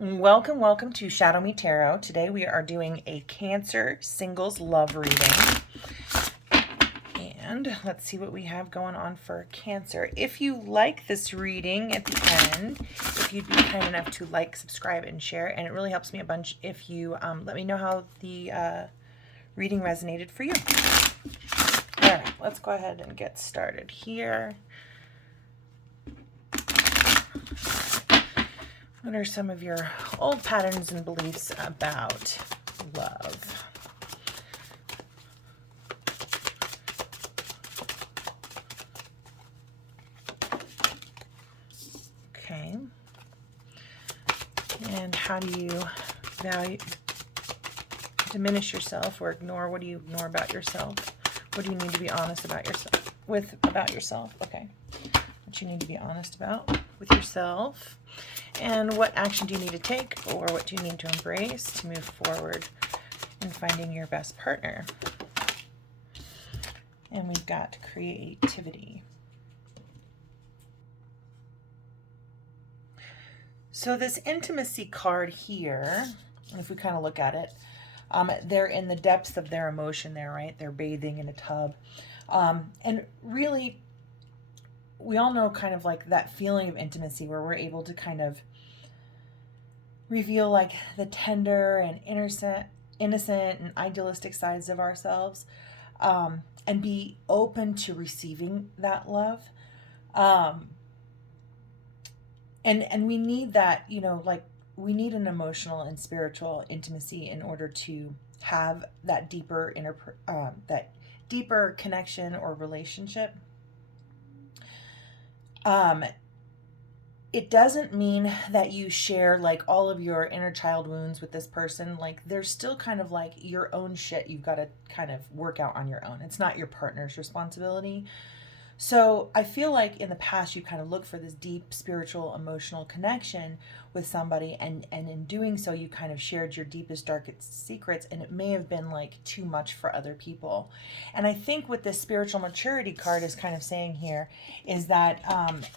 Welcome, welcome to Shadow Me Tarot. Today we are doing a Cancer singles love reading. And let's see what we have going on for Cancer. If you like this reading at the end, if you'd be kind enough to like, subscribe, and share, and it really helps me a bunch if you let me know how the reading resonated for you. All right, let's go ahead and get started here. What are some of your old patterns and beliefs about love? Okay. And how do you diminish yourself or ignore? What do you ignore about yourself? What do you need to be honest about yourself? Okay. What you need to be honest about with yourself. And what action do you need to take, or what do you need to embrace to move forward in finding your best partner? And we've got creativity. So this intimacy card here, if we kind of look at it, they're in the depths of their emotion there, right? They're bathing in a tub. And really, we all know kind of like that feeling of intimacy where we're able to kind of reveal like the tender and innocent and idealistic sides of ourselves, and be open to receiving that love. And we need that, you know, like we need an emotional and spiritual intimacy in order to have that deeper deeper connection or relationship. It doesn't mean that you share like all of your inner child wounds with this person. Like there's still kind of like your own shit you've got to kind of work out on your own. It's not your partner's responsibility. So I feel like in the past you kind of look for this deep spiritual emotional connection with somebody, and in doing so you kind of shared your deepest darkest secrets, and it may have been like too much for other people. And I think what this spiritual maturity card is kind of saying here is that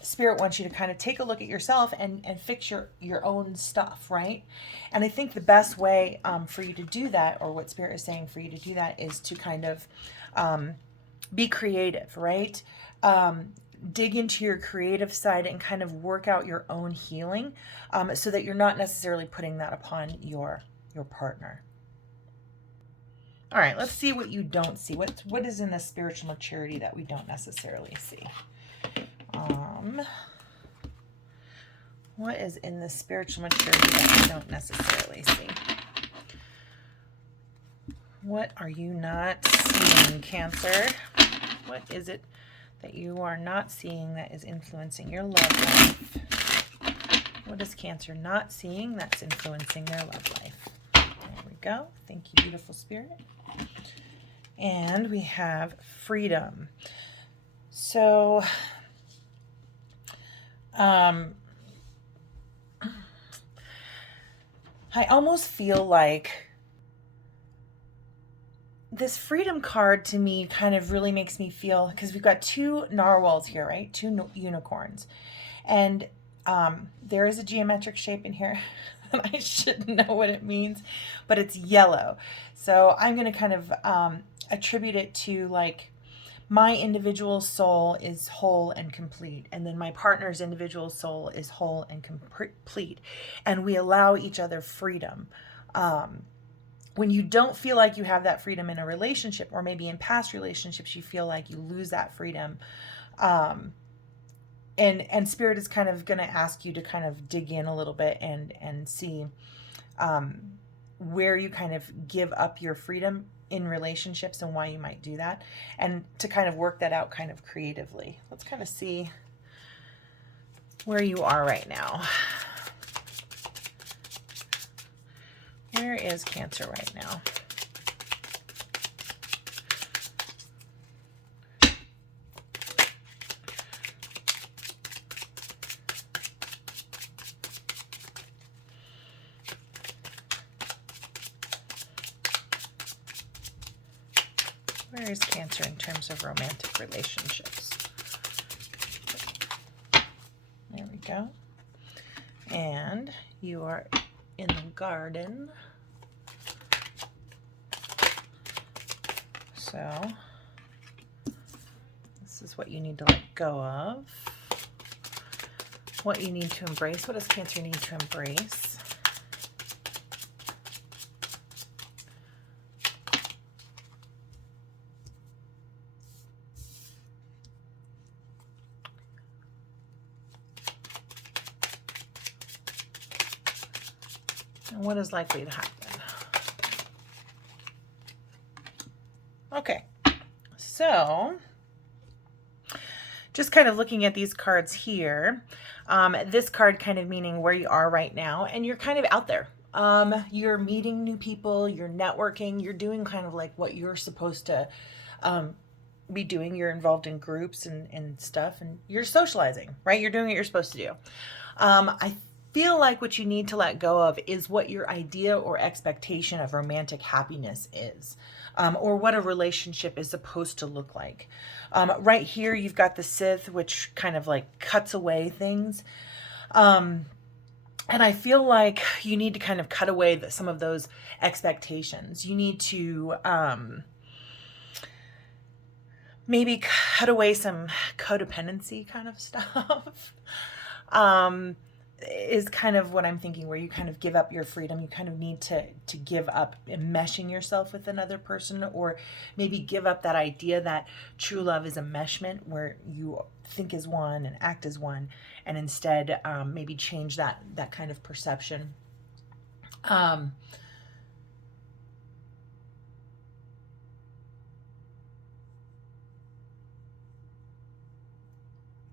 Spirit wants you to kind of take a look at yourself and fix your own stuff, right? And I think the best way for you to do that, or what Spirit is saying for you to do that, is to kind of be creative, right? Dig into your creative side and kind of work out your own healing, so that you're not necessarily putting that upon your partner. All right, let's see what you don't see. What is in the spiritual maturity that we don't necessarily see? What is in the spiritual maturity that we don't necessarily see? What are you not seeing, Cancer? What is it that you are not seeing that is influencing your love life? What is Cancer not seeing that's influencing their love life? There we go. Thank you, beautiful Spirit. And we have freedom. So, I almost feel like this freedom card to me kind of really makes me feel, because we've got two narwhals here, right? Two unicorns. And there is a geometric shape in here. I should know what it means, but it's yellow. So I'm going to kind of attribute it to like my individual soul is whole and complete, and then my partner's individual soul is whole and complete, and we allow each other freedom. When you don't feel like you have that freedom in a relationship, or maybe in past relationships, you feel like you lose that freedom. And Spirit is kind of going to ask you to kind of dig in a little bit and see where you kind of give up your freedom in relationships and why you might do that, and to kind of work that out kind of creatively. Let's kind of see where you are right now. Where is Cancer right now? Where is Cancer in terms of romantic relationships? There we go. And you are in the garden. So this is what you need to let go of, what you need to embrace. What does Cancer need to embrace? And what is likely to happen? Okay, so just kind of looking at these cards here, this card kind of meaning where you are right now, and you're kind of out there. You're meeting new people, you're networking, you're doing kind of like what you're supposed to be doing. You're involved in groups and stuff, and you're socializing, right? You're doing what you're supposed to do. I feel like what you need to let go of is what your idea or expectation of romantic happiness is. Or what a relationship is supposed to look like. Right here, you've got the Sith, which kind of like cuts away things. And I feel like you need to kind of cut away some of those expectations. You need to maybe cut away some codependency kind of stuff. Is kind of what I'm thinking, where you kind of give up your freedom. You kind of need to give up meshing yourself with another person, or maybe give up that idea that true love is a meshment where you think as one and act as one, and instead maybe change that kind of perception.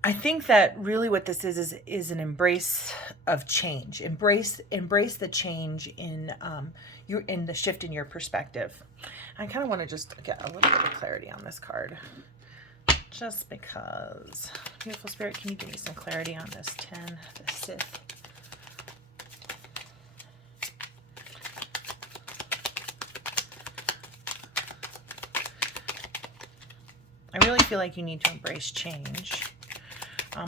I think that really what this is an embrace of change. Embrace the change in the shift in your perspective. I kind of want to just get a little bit of clarity on this card, just because. Beautiful Spirit, can you give me some clarity on this 10, the Sith? I really feel like you need to embrace change.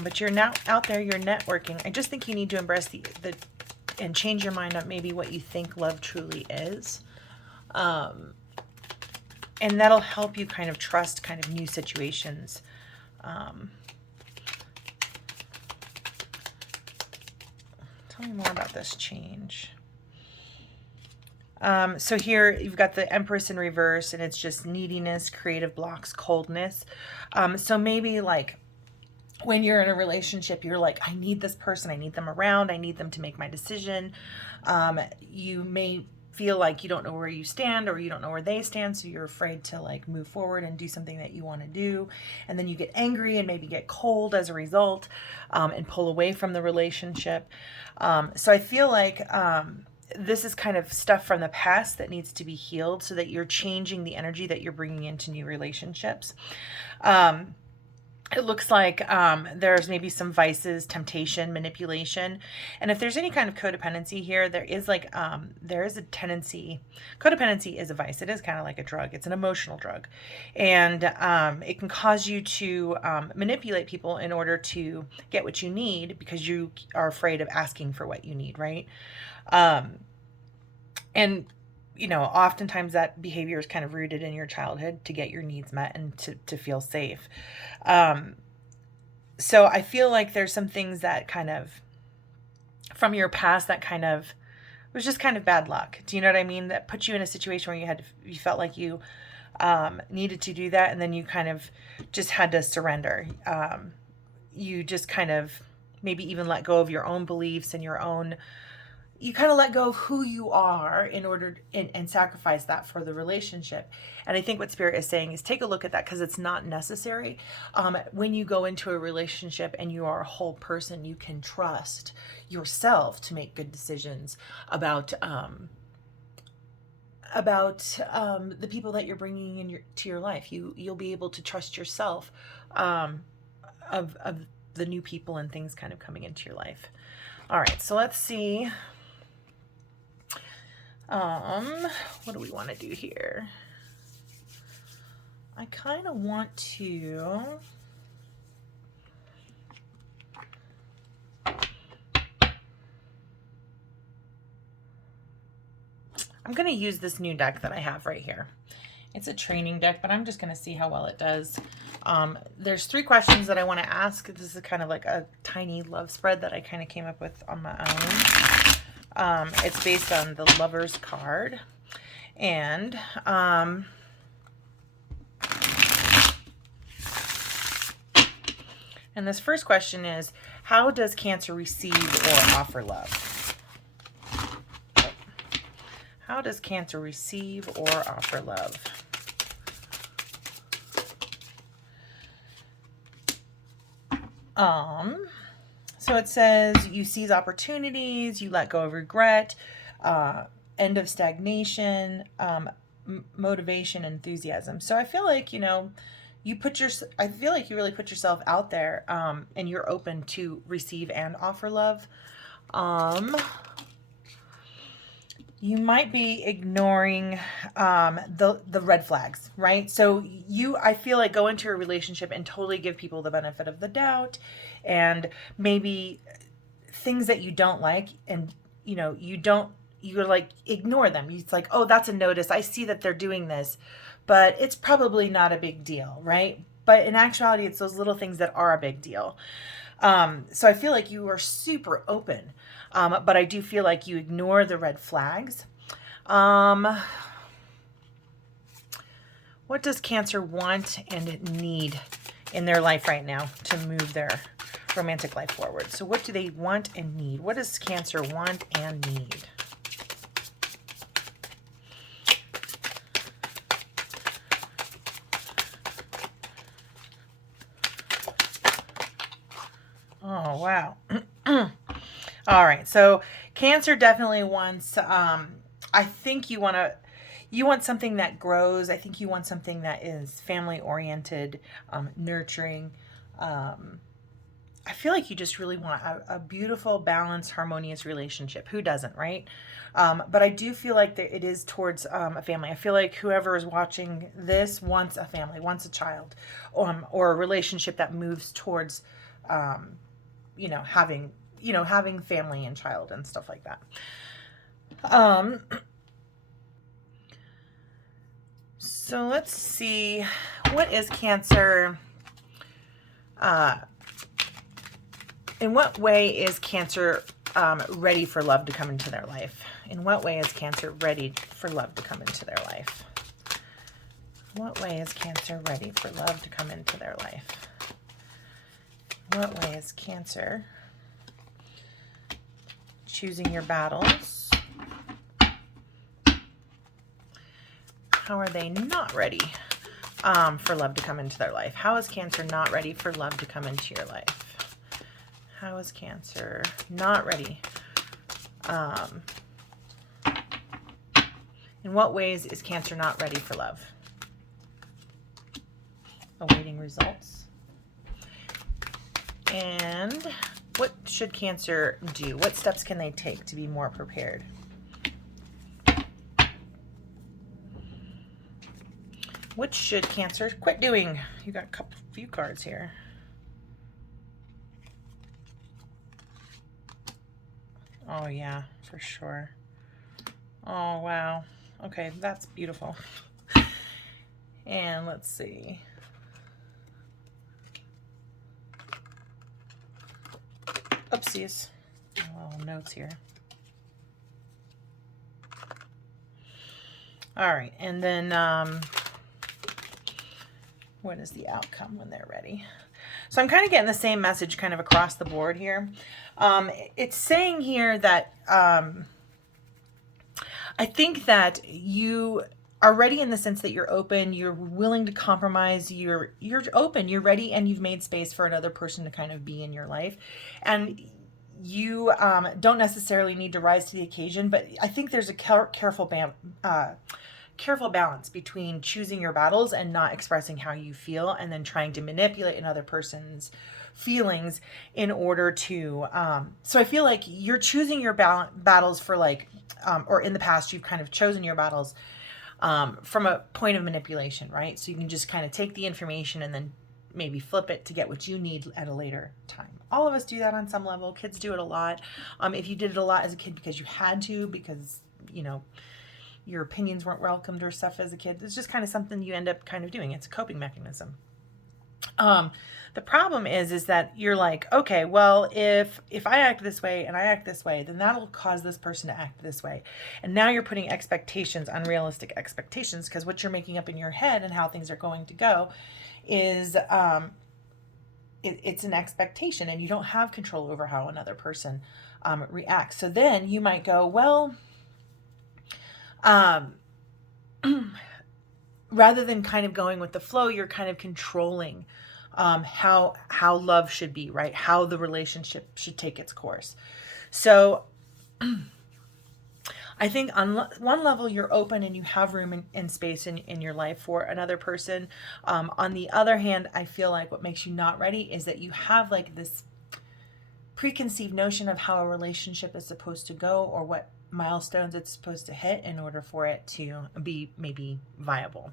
But you're now out there, you're networking. I just think you need to embrace and change your mind on maybe what you think love truly is. And that'll help you kind of trust kind of new situations. Tell me more about this change. So here you've got the Empress in reverse, and it's just neediness, creative blocks, coldness. So maybe like, when you're in a relationship, you're like, I need this person, I need them around, I need them to make my decision. You may feel like you don't know where you stand, or you don't know where they stand, so you're afraid to like move forward and do something that you want to do. And then you get angry and maybe get cold as a result, and pull away from the relationship. So I feel like this is kind of stuff from the past that needs to be healed, so that you're changing the energy that you're bringing into new relationships. It looks like there's maybe some vices, temptation, manipulation. And if there's any kind of codependency here, there is a tendency. Codependency is a vice. It is kind of like a drug. It's an emotional drug. And it can cause you to manipulate people in order to get what you need, because you are afraid of asking for what you need, right? And you know, oftentimes that behavior is kind of rooted in your childhood to get your needs met and to feel safe. So I feel like there's some things that kind of from your past that kind of was just kind of bad luck. Do you know what I mean? That put you in a situation where you felt like you needed to do that, and then you kind of just had to surrender. You just kind of maybe even let go of your own beliefs and you kind of let go of who you are in order and sacrifice that for the relationship. And I think what Spirit is saying is take a look at that, because it's not necessary. When you go into a relationship and you are a whole person, you can trust yourself to make good decisions about the people that you're bringing to your life. You'll be able to trust yourself of the new people and things kind of coming into your life. All right, so let's see. What do we want to do here? I kind of want to I'm going to use this new deck that I have right here. It's a training deck, but I'm just going to see how well it does. There's 3 questions that I want to ask. This is kind of like a tiny love spread that I kind of came up with on my own. It's based on the Lover's card. And this first question is, how does Cancer receive or offer love? How does Cancer receive or offer love? So it says you seize opportunities, you let go of regret, end of stagnation, motivation, enthusiasm. So I feel like, I feel like you really put yourself out there, and you're open to receive and offer love. You might be ignoring the red flags, right? So I feel like go into a relationship and totally give people the benefit of the doubt, and maybe things that you don't like, and you're like, ignore them. It's like, oh, that's a notice. I see that they're doing this, but it's probably not a big deal, right? But in actuality, it's those little things that are a big deal. So I feel like you are super open, but I do feel like you ignore the red flags. What does Cancer want and need in their life right now to move their romantic life forward? So what do they want and need? What does Cancer want and need? Oh, wow. All right. So Cancer definitely wants, I think you want something that grows. I think you want something that is family oriented, nurturing. I feel like you just really want a beautiful, balanced, harmonious relationship. Who doesn't, right? But I do feel like it is towards a family. I feel like whoever is watching this wants a family, wants a child, or a relationship that moves towards having family and child and stuff like that. So let's see, what is Cancer, in what way is Cancer ready for love to come into their life? In what way is Cancer ready for love to come into their life? What way is Cancer ready for love to come into their life? What way is Cancer choosing your battles? How are they not ready for love to come into their life? How is Cancer not ready for love to come into your life? How is Cancer not ready? In what ways is Cancer not ready for love? Awaiting results. And what should Cancer do? What steps can they take to be more prepared? What should Cancer quit doing? You got a few cards here. Oh yeah, for sure. Oh wow. Okay, that's beautiful. And let's see. Oopsies. Little notes here. All right, and then what is the outcome when they're ready? So I'm kind of getting the same message kind of across the board here. It's saying here that I think that you are ready in the sense that you're open, you're willing to compromise, you're open, you're ready, and you've made space for another person to kind of be in your life. And you don't necessarily need to rise to the occasion, but I think there's a careful balance between choosing your battles and not expressing how you feel, and then trying to manipulate another person's feelings in order to so I feel like you're choosing your battles for or in the past you've kind of chosen your battles from a point of manipulation, right? So you can just kind of take the information and then maybe flip it to get what you need at a later time. All of us do that on some level. Kids do it a lot. If you did it a lot as a kid because you had to, because your opinions weren't welcomed or stuff as a kid. It's just kind of something you end up kind of doing. It's a coping mechanism. The problem is that you're like, okay, well, if I act this way and I act this way, then that'll cause this person to act this way. And now you're putting expectations, unrealistic expectations, because what you're making up in your head and how things are going to go is it's an expectation, and you don't have control over how another person reacts. So then you might go, well, rather than kind of going with the flow, you're kind of controlling how love should be, right? How the relationship should take its course. So I think on one level, you're open and you have room and space in your life for another person. On the other hand, I feel like what makes you not ready is that you have like this preconceived notion of how a relationship is supposed to go, or what milestones it's supposed to hit in order for it to be maybe viable.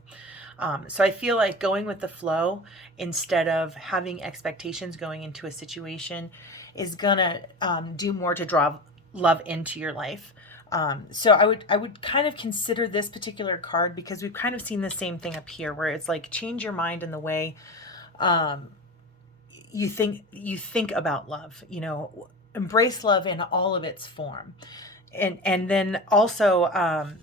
So I feel like going with the flow instead of having expectations going into a situation is gonna do more to draw love into your life. So I would kind of consider this particular card, because we've kind of seen the same thing up here, where it's like change your mind in the way you think about love. You know, embrace love in all of its form, and then also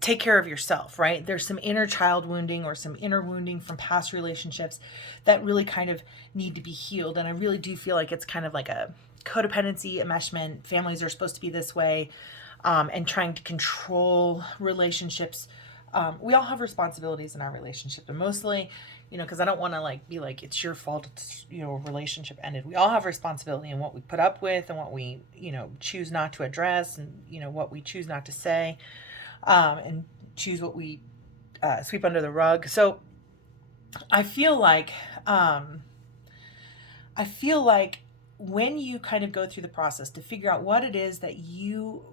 take care of yourself, right? There's some inner child wounding or some inner wounding from past relationships that really kind of need to be healed. And I really do feel like it's kind of like a codependency, enmeshment. Families are supposed to be this way, and trying to control relationships. We all have responsibilities in our relationship, and mostly, you know, because I don't want to like be like, it's your fault, it's, you know, relationship ended. We all have responsibility in what we put up with and what we, you know, choose not to address, and, you know, what we choose not to say, and choose what we sweep under the rug. So I feel like when you kind of go through the process to figure out what it is that you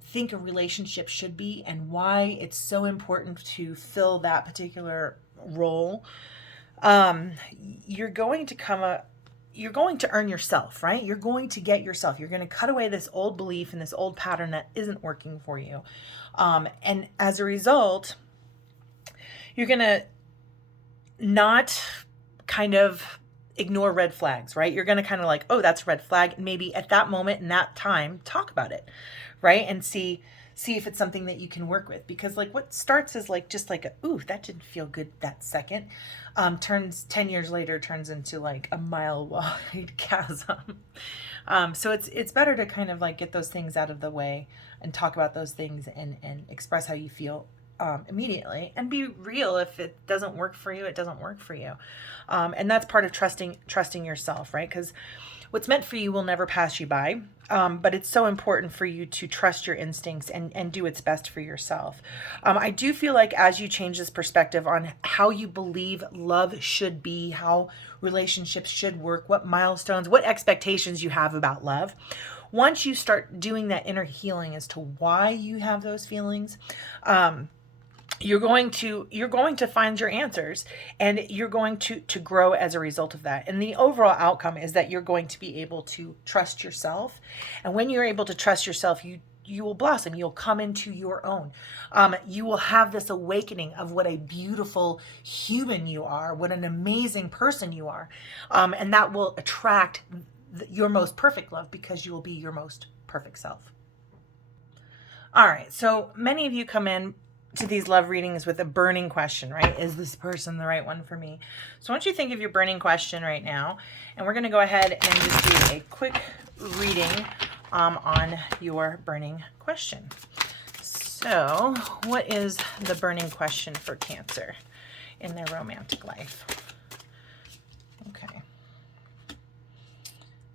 think a relationship should be and why it's so important to fill that particular role, you're going to earn yourself, right? You're going to get yourself. You're going to cut away this old belief and this old pattern that isn't working for you. And as a result, you're going to not kind of ignore red flags, right? You're going to kind of like, oh, that's a red flag. And maybe at that moment in that time, talk about it, right? And see if it's something that you can work with. Because like what starts as like, just like, ooh, that didn't feel good that second, turns 10 years later, turns into like a mile-wide chasm. So it's better to kind of like get those things out of the way and talk about those things and express how you feel immediately, and be real. If it doesn't work for you, it doesn't work for you. And that's part of trusting yourself, right? Because what's meant for you will never pass you by. But it's so important for you to trust your instincts and do what's best for yourself. I do feel like as you change this perspective on how you believe love should be, how relationships should work, what milestones, what expectations you have about love, once you start doing that inner healing as to why you have those feelings, you're going to find your answers, and you're going to grow as a result of that. And the overall outcome is that you're going to be able to trust yourself. And when you're able to trust yourself, you will blossom. You'll come into your own. You will have this awakening of what a beautiful human you are, what an amazing person you are. And that will attract your most perfect love, because you will be your most perfect self. All right. So many of you come in to these love readings with a burning question, right? Is this person the right one for me? So I want you to think of your burning question right now, and we're going to go ahead and just do a quick reading on your burning question. So what is the burning question for Cancer in their romantic life? Okay.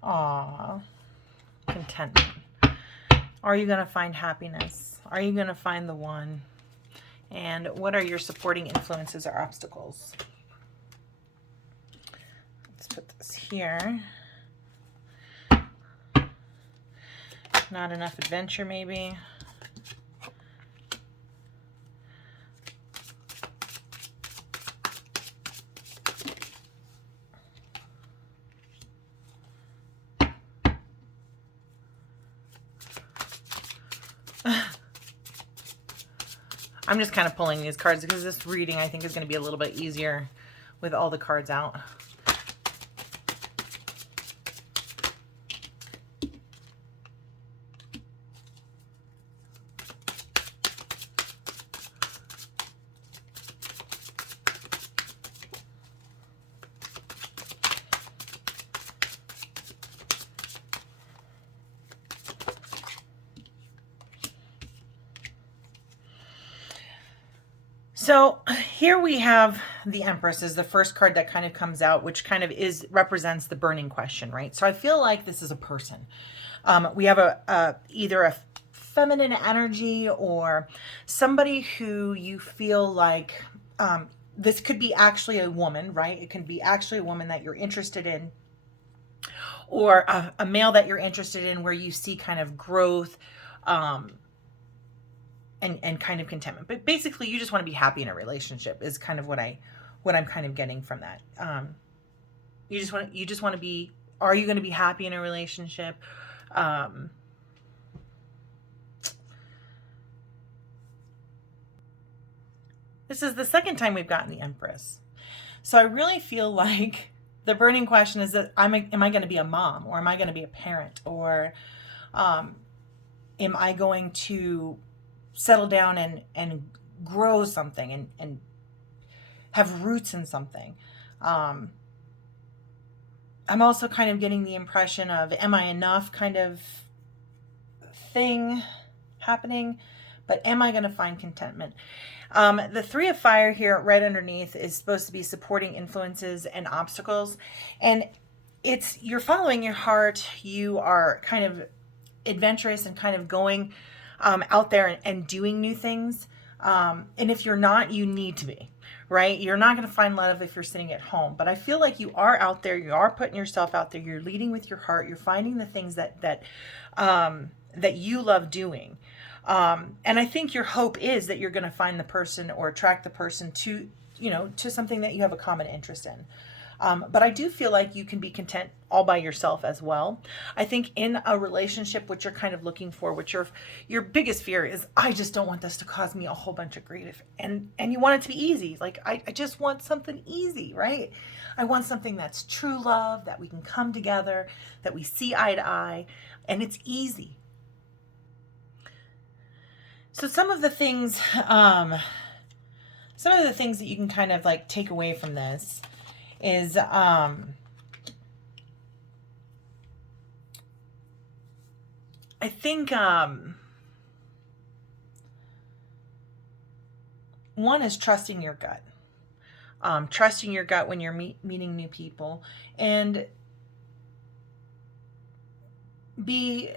Aww. Contentment. Are you going to find happiness? Are you going to find the one? And what are your supporting influences or obstacles? Let's put this here. Not enough adventure, maybe. I'm just kind of pulling these cards because this reading I think is going to be a little bit easier with all the cards out. So here we have the Empress is the first card that kind of comes out, which kind of represents the burning question, right? So I feel like this is a person. We have either a feminine energy or somebody who you feel like this could be actually a woman, right? It can be actually a woman that you're interested in, or a male that you're interested in, where you see kind of growth, and kind of contentment. But basically you just want to be happy in a relationship is kind of what I'm kind of getting from that. You just want to be, are you going to be happy in a relationship? This is the second time we've gotten the Empress. So I really feel like the burning question is that am I going to be a mom, or am I going to be a parent, or am I going to settle down and grow something and have roots in something? I'm also kind of getting the impression of, am I enough kind of thing happening, but am I going to find contentment? The Three of Fire here right underneath is supposed to be supporting influences and obstacles. And you're following your heart. You are kind of adventurous and kind of going out there and doing new things. And if you're not, you need to be, right? You're not going to find love if you're sitting at home. But I feel like you are out there. You are putting yourself out there. You're leading with your heart. You're finding the things that you love doing. And I think your hope is that you're going to find the person or attract the person to something that you have a common interest in. But I do feel like you can be content all by yourself as well. I think in a relationship, what you're kind of looking for, what your biggest fear is, I just don't want this to cause me a whole bunch of grief. And you want it to be easy. Like, I just want something easy, right? I want something that's true love, that we can come together, that we see eye to eye, and it's easy. So some of the things that you can kind of like take away from this is I think one is trusting your gut. Trusting your gut when you're meeting new people, and be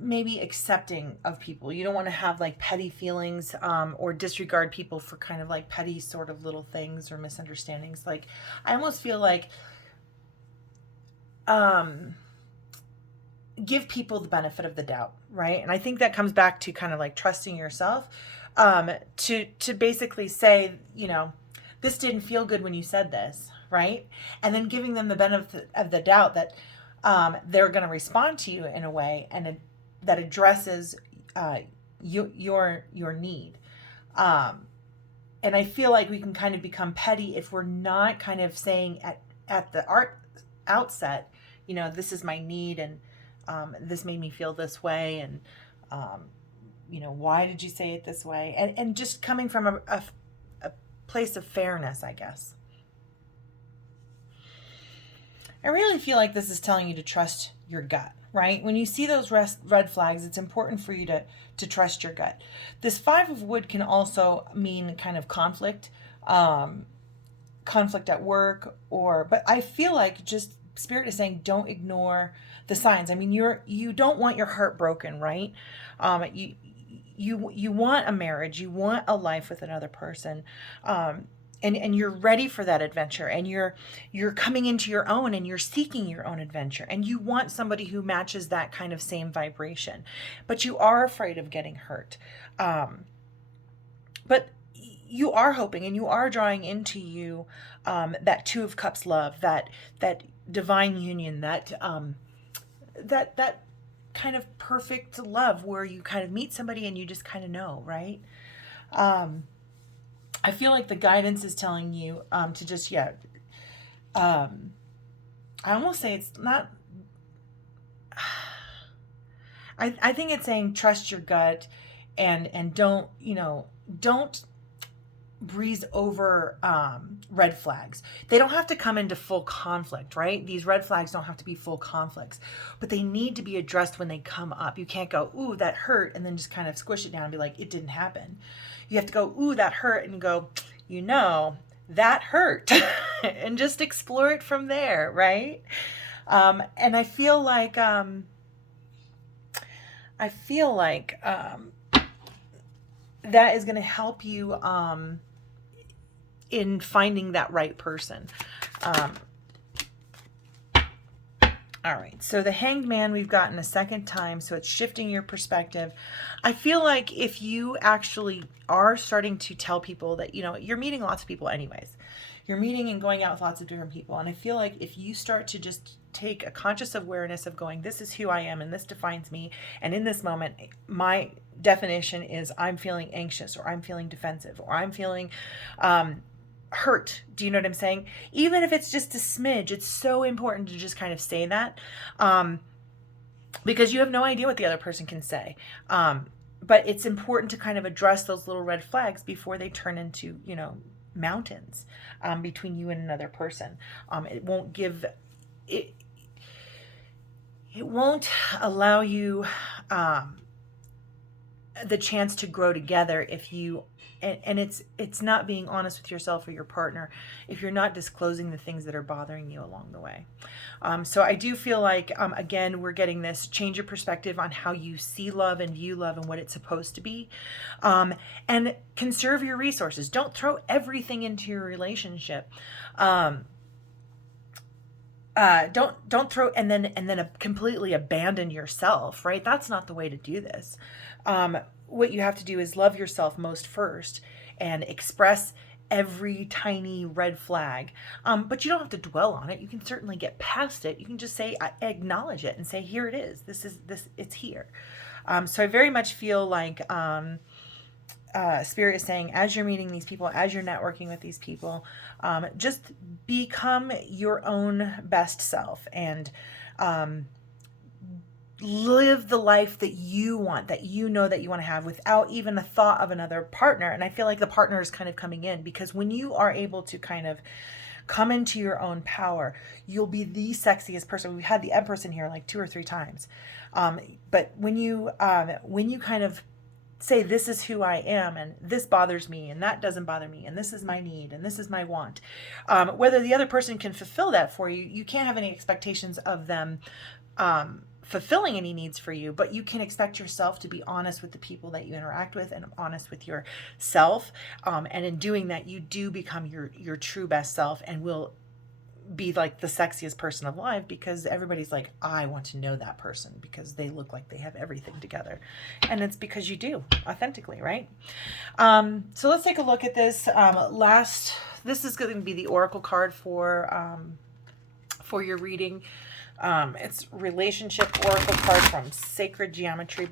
maybe accepting of people. You don't want to have like petty feelings or disregard people for kind of like petty sort of little things or misunderstandings. Like, I almost feel like give people the benefit of the doubt, right? And I think that comes back to kind of like trusting yourself, to basically say, this didn't feel good when you said this, right? And then giving them the benefit of the doubt that they're going to respond to you in a way that addresses your need. And I feel like we can kind of become petty if we're not kind of saying at the outset, this is my need, and this made me feel this way, and why did you say it this way? And just coming from a place of fairness, I guess. I really feel like this is telling you to trust your gut, right? When you see those red flags, it's important for you to trust your gut. This Five of Wood can also mean kind of conflict at work, but I feel like just Spirit is saying don't ignore the signs. I mean, you don't want your heart broken, right? You want a marriage, you want a life with another person. And you're ready for that adventure, and you're coming into your own, and you're seeking your own adventure, and you want somebody who matches that kind of same vibration, but you are afraid of getting hurt. But you are hoping, and you are drawing into you that Two of Cups love, that divine union, that kind of perfect love where you kind of meet somebody and you just kind of know, right? I feel like the guidance is telling you to just, I almost say it's not, I think it's saying trust your gut and don't, don't breeze over red flags. They don't have to come into full conflict, right? These red flags don't have to be full conflicts, but they need to be addressed when they come up. You can't go, ooh, that hurt, and then just kind of squish it down and be like, it didn't happen. You have to go, ooh, that hurt, and go, that hurt, and just explore it from there, right? And I feel like that is going to help you in finding that right person. All right, so the Hanged Man we've gotten a second time, so it's shifting your perspective. I feel like if you actually are starting to tell people that, you're meeting lots of people anyways. You're meeting and going out with lots of different people. And I feel like if you start to just take a conscious awareness of going, this is who I am and this defines me. And in this moment, my definition is I'm feeling anxious, or I'm feeling defensive, or I'm feeling hurt. Do you know what I'm saying? Even if it's just a smidge, it's so important to just kind of say that, because you have no idea what the other person can say. But it's important to kind of address those little red flags before they turn into, mountains between you and another person. It won't give it. It won't allow you the chance to grow together if you. And it's not being honest with yourself or your partner if you're not disclosing the things that are bothering you along the way. So I do feel like, again, we're getting this change your perspective on how you see love and view love and what it's supposed to be. And conserve your resources. Don't throw everything into your relationship. Don't throw and then completely abandon yourself, right? That's not the way to do this. What you have to do is love yourself most first and express every tiny red flag. But you don't have to dwell on it. You can certainly get past it. You can just say, acknowledge it and say, here it is. It's here. So I very much feel like Spirit is saying, as you're meeting these people, as you're networking with these people, just become your own best self and live the life that you want, that you want to have without even a thought of another partner. And I feel like the partner is kind of coming in, because when you are able to kind of come into your own power, you'll be the sexiest person. We've had the Empress in here like 2 or 3 times. But when you kind of say, this is who I am, and this bothers me, and that doesn't bother me, and this is my need, and this is my want. Whether the other person can fulfill that for you, you can't have any expectations of them fulfilling any needs for you, but you can expect yourself to be honest with the people that you interact with and honest with yourself. And in doing that, you do become your true best self and will be like the sexiest person alive, because everybody's like, I want to know that person because they look like they have everything together. And it's because you do authentically, right? So let's take a look at this. This is going to be the Oracle card for your reading. It's Relationship Oracle card from Sacred Geometry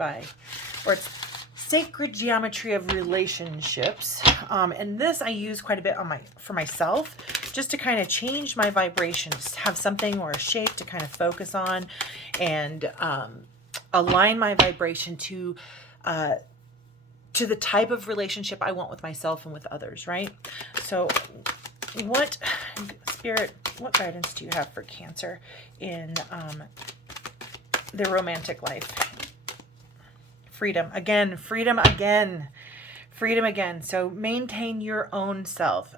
it's Sacred Geometry of Relationships. And this I use quite a bit for myself, just to kind of change my vibrations, have something or a shape to kind of focus on and align my vibration to the type of relationship I want with myself and with others, right? So what guidance do you have for Cancer in their romantic life? Freedom again. So maintain your own self.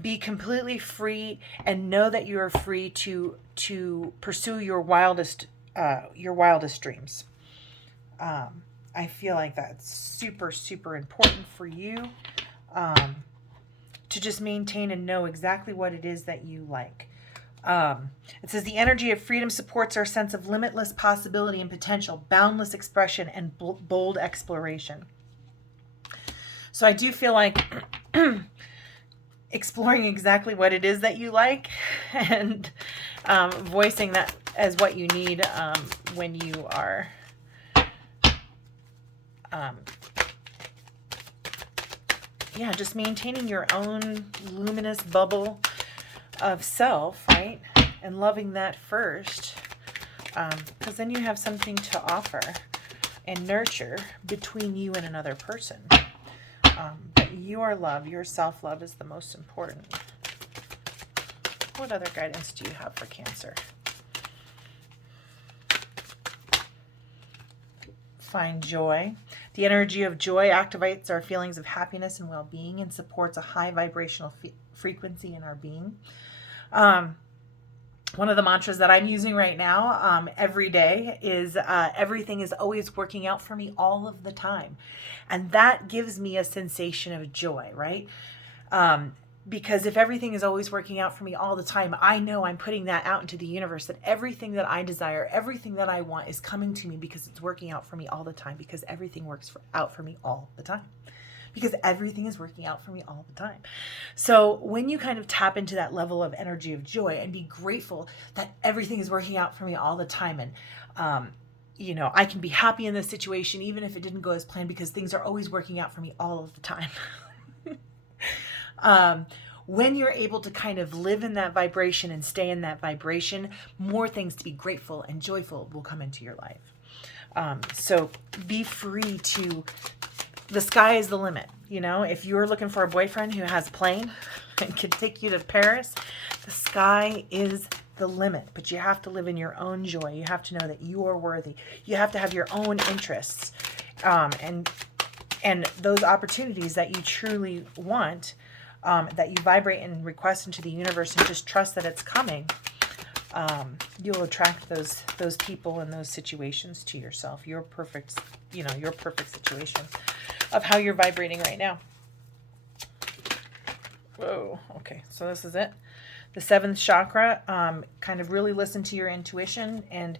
Be completely free and know that you are free to pursue your wildest dreams. I feel like that's super, super important for you. To just maintain and know exactly what it is that you like. It says the energy of freedom supports our sense of limitless possibility and potential, boundless expression, and bold exploration. So I do feel like exploring exactly what it is that you like and voicing that as what you need when you are yeah, just maintaining your own luminous bubble of self, right? And loving that first, because then you have something to offer and nurture between you and another person. But your love, your self-love is the most important. What other guidance do you have for Cancer? Find joy. The energy of joy activates our feelings of happiness and well-being and supports a high vibrational frequency in our being. One of the mantras that I'm using right now every day is everything is always working out for me all of the time. And that gives me a sensation of joy, right? Because if everything is always working out for me all the time, I know I'm putting that out into the universe, that everything that I desire, everything that I want is coming to me because it's working out for me all the time, because everything works out for me all the time. Because everything is working out for me all the time. So when you kind of tap into that level of energy of joy and be grateful that everything is working out for me all the time, and you know, I can be happy in this situation even if it didn't go as planned, because things are always working out for me all of the time. When you're able to kind of live in that vibration and stay in that vibration, more things to be grateful and joyful will come into your life. So be free to, the sky is the limit. You know, if you're looking for a boyfriend who has a plane and can take you to Paris, the sky is the limit. But you have to live in your own joy. You have to know that you are worthy. You have to have your own interests, and those opportunities that you truly want, that you vibrate and request into the universe, and just trust that it's coming. You'll attract those people and those situations to yourself. Your perfect, your perfect situation of how you're vibrating right now. Whoa. Okay. So this is it. The seventh chakra. Kind of really listen to your intuition, and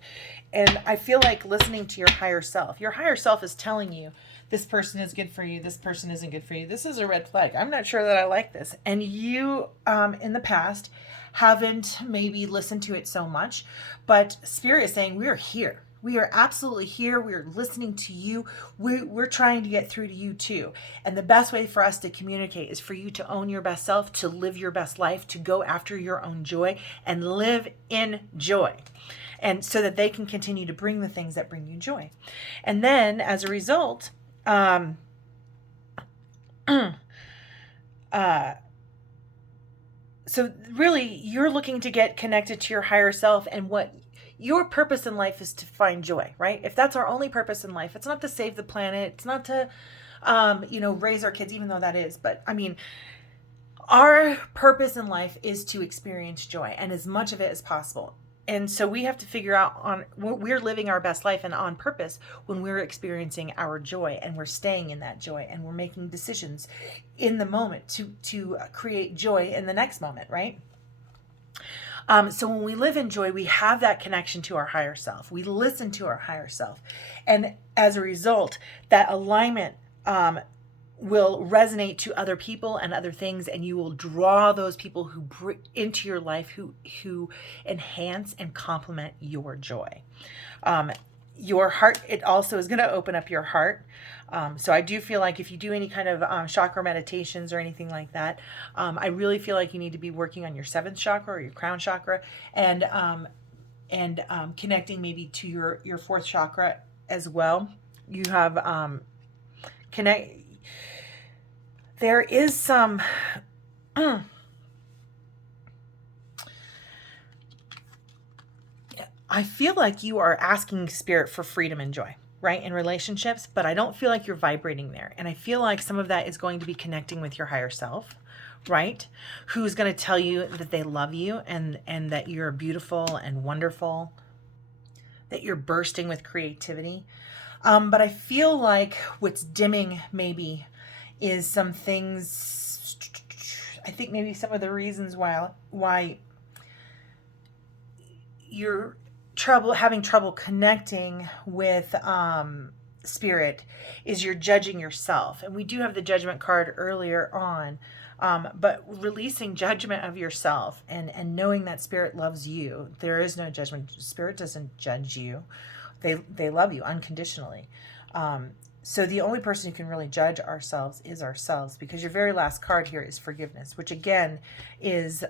I feel like listening to your higher self. Your higher self is telling you, this person is good for you, this person isn't good for you, this is a red flag, I'm not sure that I like this. And you, in the past, haven't maybe listened to it so much, but Spirit is saying, we're here. We are absolutely here. We're listening to you. We're trying to get through to you too. And the best way for us to communicate is for you to own your best self, to live your best life, to go after your own joy and live in joy. And so that they can continue to bring the things that bring you joy. And then as a result, so really you're looking to get connected to your higher self, and what your purpose in life is to find joy, right? If that's our only purpose in life, it's not to save the planet. It's not to, raise our kids, even though that is. But I mean, our purpose in life is to experience joy, and as much of it as possible. And so we have to figure out we're living our best life and on purpose when we're experiencing our joy, and we're staying in that joy, and we're making decisions in the moment to create joy in the next moment, right? So when we live in joy, we have that connection to our higher self. We listen to our higher self. And as a result, that alignment will resonate to other people and other things, and you will draw those people who bring into your life who enhance and complement your joy. Your heart, it also is going to open up your heart. So I do feel like if you do any kind of chakra meditations or anything like that, I really feel like you need to be working on your seventh chakra or your crown chakra, and connecting maybe to your fourth chakra as well. You have connect. There is some. I feel like you are asking Spirit for freedom and joy, right, in relationships, but I don't feel like you're vibrating there. And I feel like some of that is going to be connecting with your higher self, right, who's going to tell you that they love you, and that you're beautiful and wonderful, that you're bursting with creativity. But I feel like what's dimming maybe is some things. I think maybe some of the reasons why you're having trouble connecting with Spirit is you're judging yourself. And we do have the Judgment card earlier on, But releasing judgment of yourself and knowing that Spirit loves you. There is no judgment. Spirit doesn't judge you. They love you unconditionally. So the only person who can really judge ourselves is ourselves, because your very last card here is forgiveness, which again is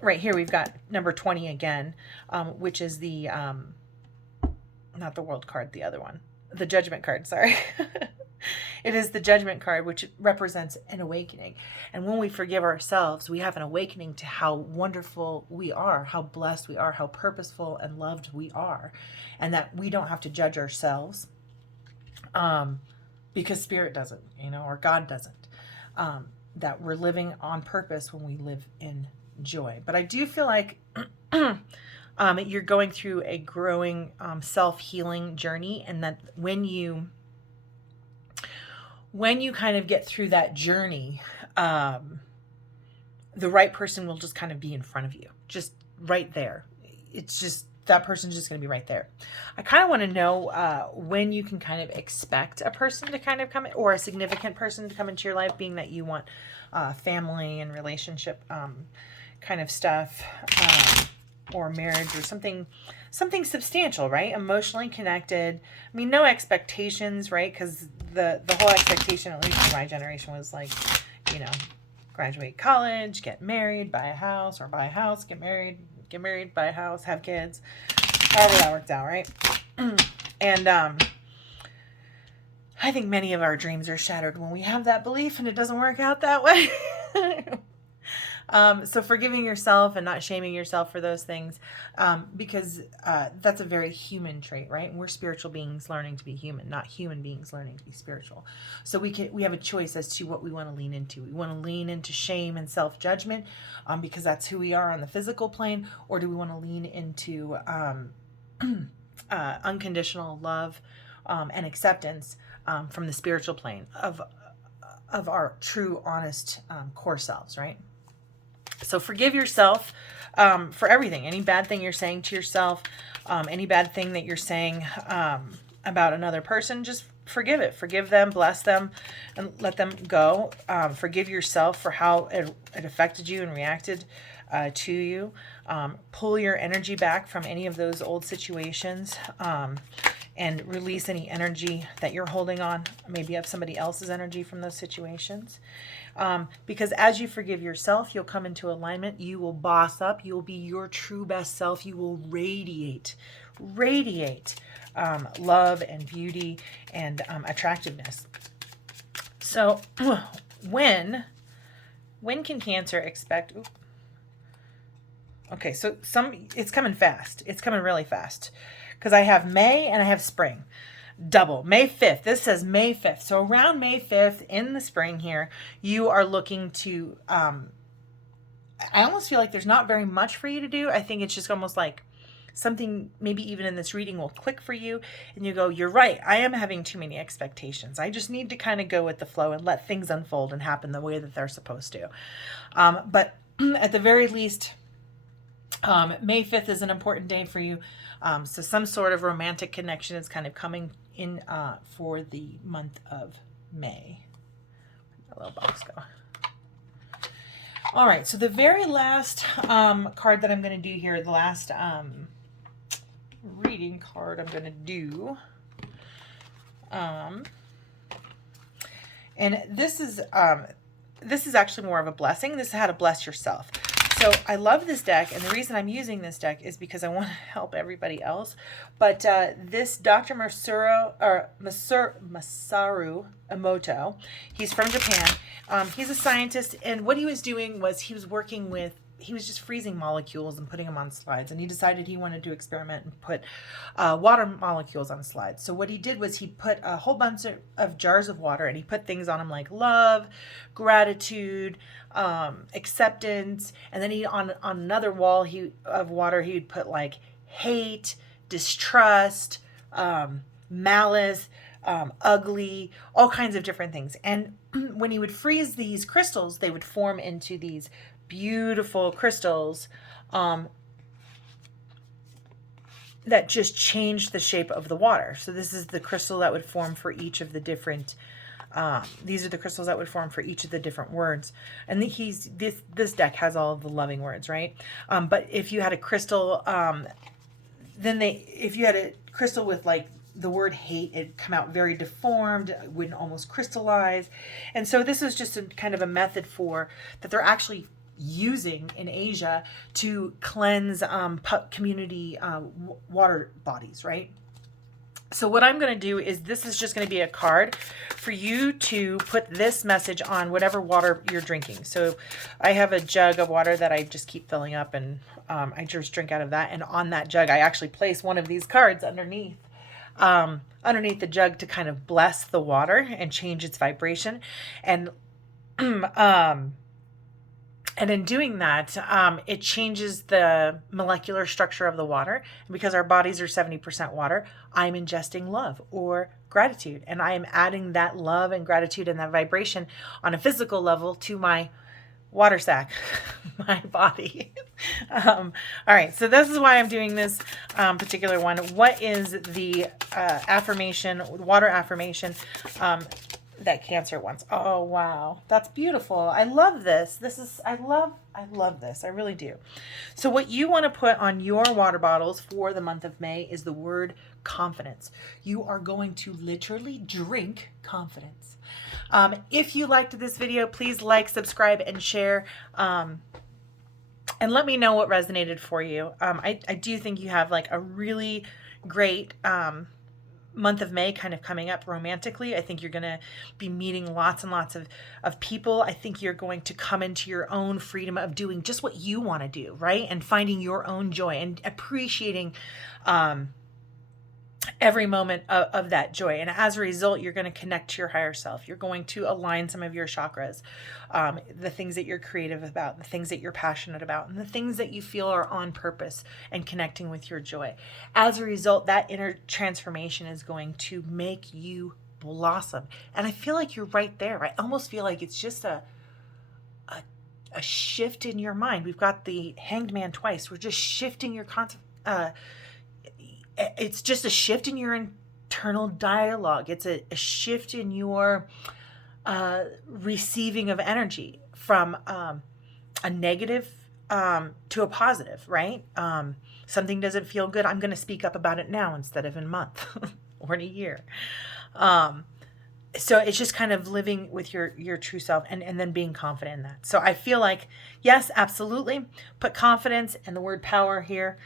right here. We've got number 20 again, which is the, not the world card, the other one, the judgment card. Sorry. It is the judgment card, which represents an awakening. And when we forgive ourselves, we have an awakening to how wonderful we are, how blessed we are, how purposeful and loved we are, and that we don't have to judge ourselves. Because Spirit doesn't, or God doesn't, that we're living on purpose when we live in joy. But I do feel like you're going through a growing self-healing journey, and that when you kind of get through that journey, the right person will just kind of be in front of you, just right there. It's just, that person's just going to be right there. I kind of want to know when you can kind of expect a person to kind of come in, or a significant person to come into your life, being that you want family and relationship kind of stuff, or marriage, or something substantial, right? Emotionally connected. I mean, no expectations, right? Because the whole expectation, at least in my generation, was like, graduate college, get married, buy a house, or buy a house, get married, buy a house, have kids, however that worked out, right? And I think many of our dreams are shattered when we have that belief and it doesn't work out that way. So forgiving yourself and not shaming yourself for those things, because that's a very human trait, right? We're spiritual beings learning to be human, not human beings learning to be spiritual. So we have a choice as to what we want to lean into. We want to lean into shame and self-judgment, because that's who we are on the physical plane, or do we want to lean into unconditional love and acceptance from the spiritual plane of our true, honest core selves, right? So forgive yourself for everything. Any bad thing you're saying to yourself, any bad thing that you're saying about another person, just forgive it. Forgive them, bless them, and let them go. Forgive yourself for how it affected you and reacted to you. Pull your energy back from any of those old situations, and release any energy that you're holding on, maybe of somebody else's energy from those situations. Because as you forgive yourself, you'll come into alignment. You will boss up. You will be your true best self. You will radiate love and beauty and attractiveness. So when can Cancer expect... Oops. Okay, so it's coming fast. It's coming really fast. Because I have May and I have spring. Double. May 5th. This says May 5th. So around May 5th in the spring here, you are looking to... I almost feel like there's not very much for you to do. I think it's just almost like something maybe even in this reading will click for you. And you go, you're right. I am having too many expectations. I just need to kind of go with the flow and let things unfold and happen the way that they're supposed to. But at the very least... May 5th is an important day for you. So some sort of romantic connection is kind of coming in for the month of May. Where'd that little box go? All right. So the very last card that I'm going to do here, the last reading card I'm going to do. And this is actually more of a blessing. This is how to bless yourself. So I love this deck, and the reason I'm using this deck is because I want to help everybody else. But this Dr. Masaru Emoto, he's from Japan. He's a scientist, and what he was doing was he was just freezing molecules and putting them on slides, and he decided he wanted to experiment and put water molecules on slides. So what he did was he put a whole bunch of jars of water, and he put things on them like love, gratitude, acceptance, and then he on another wall of water he would put like hate, distrust, malice, ugly, all kinds of different things. And when he would freeze these crystals, they would form into these beautiful crystals that just changed the shape of the water. So this is the crystal that would form for each of the different These are the crystals that would form for each of the different words. And this deck has all of the loving words, right? But if you had a crystal, if you had a crystal with like the word hate, it'd come out very deformed, it wouldn't almost crystallize. And so this is just a kind of a method that they're actually using in Asia to cleanse community water bodies, right? So what I'm going to do is, this is just going to be a card for you to put this message on whatever water you're drinking. So I have a jug of water that I just keep filling up, and I just drink out of that. And on that jug, I actually place one of these cards underneath the jug to kind of bless the water and change its vibration. And and in doing that, it changes the molecular structure of the water. And because our bodies are 70% water, I'm ingesting love or gratitude. And I am adding that love and gratitude and that vibration on a physical level to my water sac, my body. All right, so this is why I'm doing this particular one. What is the affirmation, water affirmation that Cancer wants? Oh, wow. That's beautiful. I love this. I love this. I really do. So what you want to put on your water bottles for the month of May is the word confidence. You are going to literally drink confidence. If you liked this video, please like, subscribe, and share. And let me know what resonated for you. I do think you have like a really great month of May kind of coming up romantically. I think you're going to be meeting lots and lots of people. I think you're going to come into your own freedom of doing just what you want to do, right? And finding your own joy and appreciating every moment of that joy. And as a result, you're going to connect to your higher self. You're going to align some of your chakras, the things that you're creative about, the things that you're passionate about, and the things that you feel are on purpose and connecting with your joy. As a result, that inner transformation is going to make you blossom. And I feel like you're right there. I almost feel like it's just a shift in your mind. We've got the Hanged Man twice. We're just shifting your concept. It's just a shift in your internal dialogue. It's a shift in your receiving of energy from a negative to a positive, right? Something doesn't feel good. I'm going to speak up about it now instead of in a month or in a year. So it's just kind of living with your true self and then being confident in that. So I feel like, yes, absolutely. Put confidence and the word power here.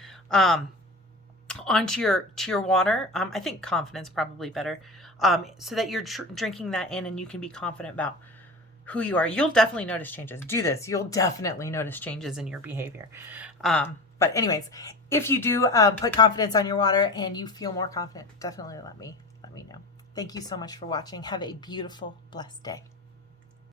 Onto your water. I think confidence probably better, so that you're drinking that in and you can be confident about who you are. You'll definitely notice changes. Do this. You'll definitely notice changes in your behavior. But anyways, if you do put confidence on your water and you feel more confident, definitely let me know. Thank you so much for watching. Have a beautiful, blessed day.